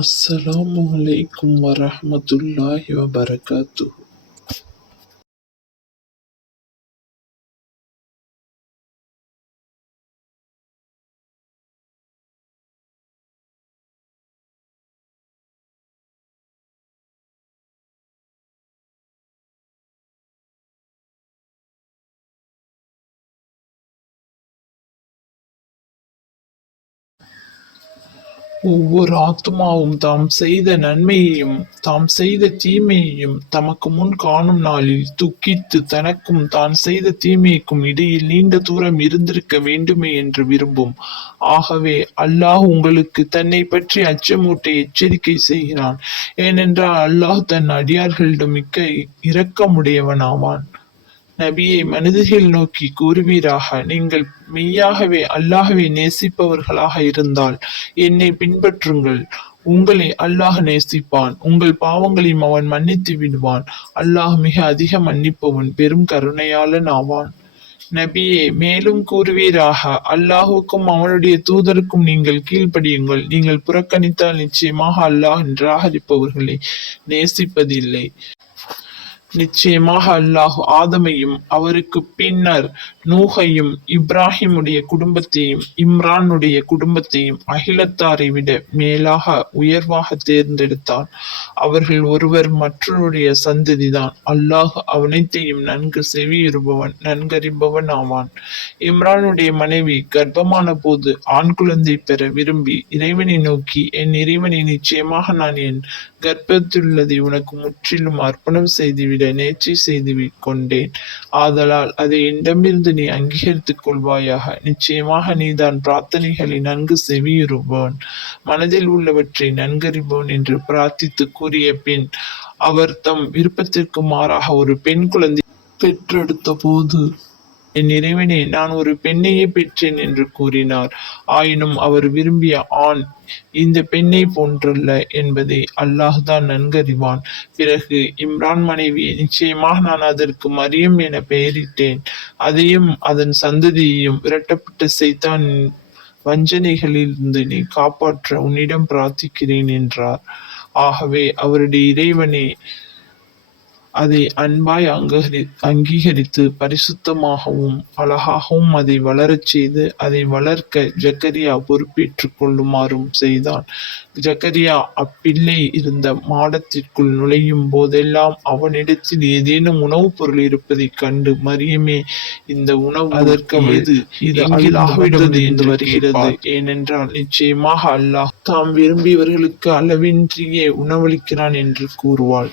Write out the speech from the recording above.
அஸ்ஸலாமு அலைக்கும் வரஹ்மத்துல்லாஹி வபரகாத்துஹு. ஒவ்வொரு ஆத்துமாவும் தாம் செய்த நன்மையையும் தாம் செய்த தீமையையும் தமக்கு முன் காணும் நாளில் துக்கித்து தனக்கும் தான் செய்த தீமைக்கும் இடையில் நீண்ட தூரம் இருந்திருக்க வேண்டுமே என்று விரும்பும். ஆகவே அல்லாஹ் உங்களுக்கு தன்னை பற்றி அச்சமூட்ட எச்சரிக்கை செய்கிறான். ஏனென்றால் அல்லாஹ் தன் அடியார்களிடம் மிக்க இரக்கமுடையவனாவான். நபியை மனிதர்கள் நோக்கி கூறுவீராக, நீங்கள் மெய்யாகவே அல்லாஹ்வை நேசிப்பவர்களாக இருந்தால் என்னை பின்பற்றுங்கள். உங்களை அல்லாஹ் நேசிப்பான், உங்கள் பாவங்களையும் அவன் மன்னித்து விடுவான். அல்லாஹ் மிக அதிக மன்னிப்பவன், பெரும் கருணையாளன் ஆவான். நபியே, மேலும் கூறுவீராக, அல்லாஹுக்கும் அவனுடைய தூதருக்கும் நீங்கள் கீழ்ப்படியுங்கள். நீங்கள் புறக்கணித்தால் நிச்சயமாக அல்லாஹ் நிராகரிப்பவர்களை நேசிப்பதில்லை. நிச்சயமாக அல்லாஹ் ஆதமையும் அவருக்கு பின்னர் நூகையும் இப்ராஹிமுடைய குடும்பத்தையும் இம்ரானுடைய குடும்பத்தையும் அகிலத்தாரை விட மேலாக உயர்வாக தேர்ந்தெடுத்தான். அவர்கள் ஒருவர் மற்றவருடைய சந்ததிதான். அல்லாஹ் அவனைத்தையும் நன்கு செவியுறுபவன், நன்கறிபவன் ஆவான். இம்ரானுடைய மனைவி கர்ப்பமான போது ஆண் குழந்தை பெற விரும்பி இறைவனை நோக்கி, என் இறைவனை, நிச்சயமாக நான் என் கர்ப்பத்துள்ளதை உனக்கு முற்றிலும் அர்ப்பணம் செய்துவிட நேர்ச்சி செய்து கொண்டேன். ஆதலால் அதை என்னிடமிருந்து நீ அங்கீகரித்துக் கொள்வாயாக. நிச்சயமாக நீதான் பிரார்த்தனைகளை நன்கு செவியுறுபவன், மனதில் உள்ளவற்றை நன்கறிபவன் என்று பிரார்த்தித்து கூறிய பின் அவர் தம் விருப்பத்திற்கு மாறாக ஒரு பெண் குழந்தை பெற்றெடுத்த போது, என் இறைவனே, நான் ஒரு பெண்ணையே பெற்றேன் என்று கூறினார். ஆயினும் அவர் விரும்பிய ஆண் இந்த பெண்ணை போன்றல்ல என்பதை அல்லாஹ் தான் நன்கறிவான். பிறகு இம்ரான் மனைவி, நிச்சயமாக நான் அதற்கு மரியம் என பெயரிட்டேன். அதையும் அதன் சந்ததியையும் விரட்டப்பட்ட சைத்தான் வஞ்சனைகளிலிருந்து நீ காப்பாற்ற உன்னிடம் பிரார்த்திக்கிறேன் என்றார். ஆகவே அவருடைய இறைவனே அதை அன்பாய் அங்கீகரித்து பரிசுத்தமாகவும் அழகாகவும் அதை வளரச் செய்து அதை வளர்க்க ஜக்கரியா பொறுப்பேற்றுக் கொள்ளுமாறும் செய்தான். ஜக்கரியா அப்பிள்ளை இருந்த மாடத்திற்குள் நுழையும் போதெல்லாம் அவனிடத்தில் ஏதேனும் உணவுப் பொருள் இருப்பதைக் கண்டு, மரியமே, இந்த உணவு அதற்கு இது அல்லாஹ்விடமிருந்து என்று வருகிறது. ஏனென்றால் நிச்சயமாக அல்லாஹ் தாம் விரும்பியவர்களுக்கு அளவின்றியே உணவளிக்கிறான் என்று கூறுவாள்.